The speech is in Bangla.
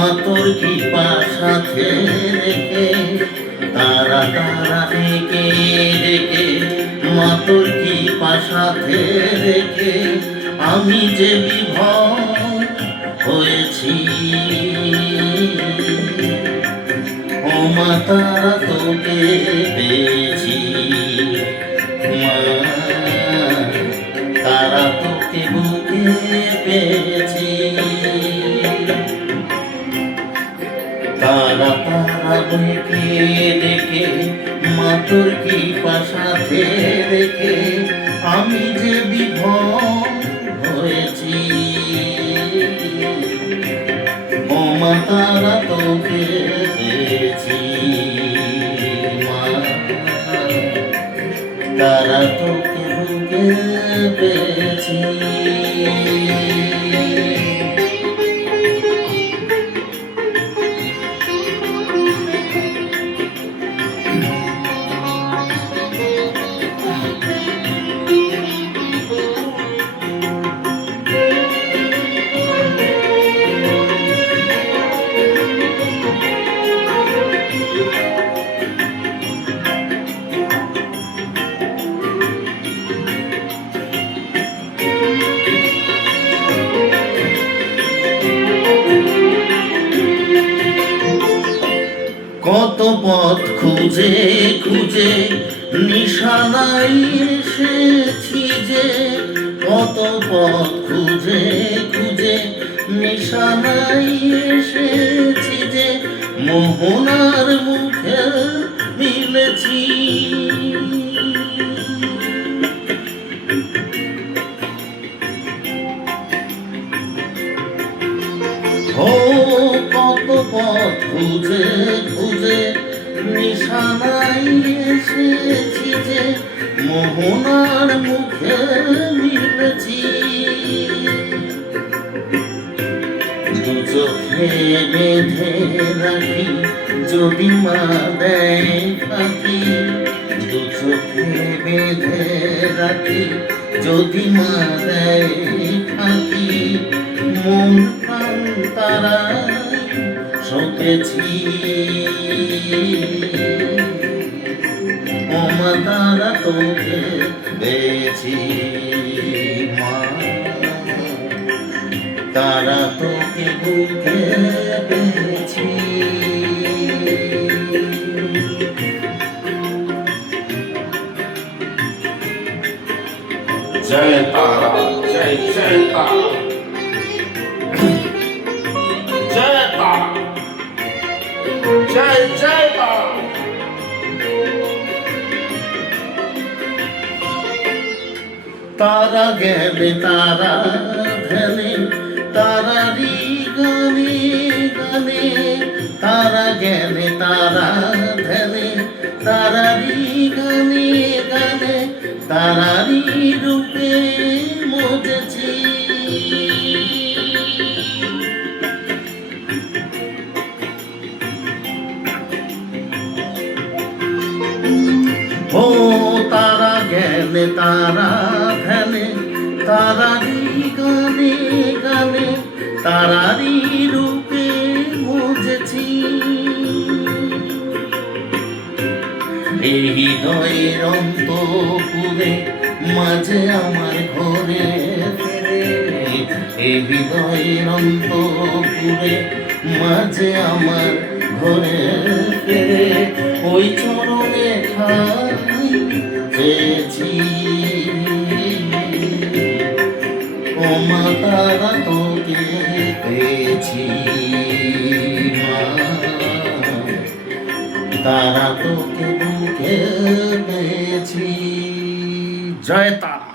মা তোর কৃপা সাথে রেখে তারা তারা একে রেখে মা তোর কৃপা সাথে রেখে আমি যে বিভোর হয়েছি। ও মা তারা তোকে পেয়েছি, মা তারা তোকে বুকে পেয়েছি। তারা তারা বুকে রেখে মা তোর কৃপা সাথে রেখে আমি যে বিভোর হয়েছি। ও মা তারা তোকে পেয়েছি, মা তারা তোকে বুকে পেয়েছি। কত পথ খুঁজে খুঁজে নিশানায় এসেছি যে, কত পথ খুঁজে খুঁজে নিশানায় এসেছি যে, মোহনার মুখে মিলেছি। ও কত পথ খুঁজে খুঁজে নিশানায় এসেছি যে, মোহনার মুখে মিলেছি। দু চোখে বেঁধে রাখি যদি মা দেয় ফাঁকি, দু চোখে বেঁধে রাখি যদি মা দেয় ফাঁকি, মন প্রাণ তারায় সতেছি। ও মা তারা তোকে পেয়েছি, মা তারা তোকে বুকে পেয়েছি। জয় তারা, জয় জয় তারা, জয় তারা, জয় জয় তারা। তারা গেলে তারা ধ্যানে তারারি গানে গানে, তারা গেলে তারা ধ্যানে তারারি গানে গানে, তারারি রূপে মজেছি। ও তারা গেলে তারা ধ্যানে তারারি গানে গানে, তারারি রূপে মজেছি। এই হৃদয়ের অন্তপুরে মাঝে আমার ঘরে ফেরে, এই হৃদয়ের অন্তপুরে মাঝে আমার ঘরে ফেরে, ওই চরণে ঠাই পেয়েছি। ও মা তারা তোকে পেয়েছি, মা তারা তোকে বুকে পেয়েছি। জয় তারা।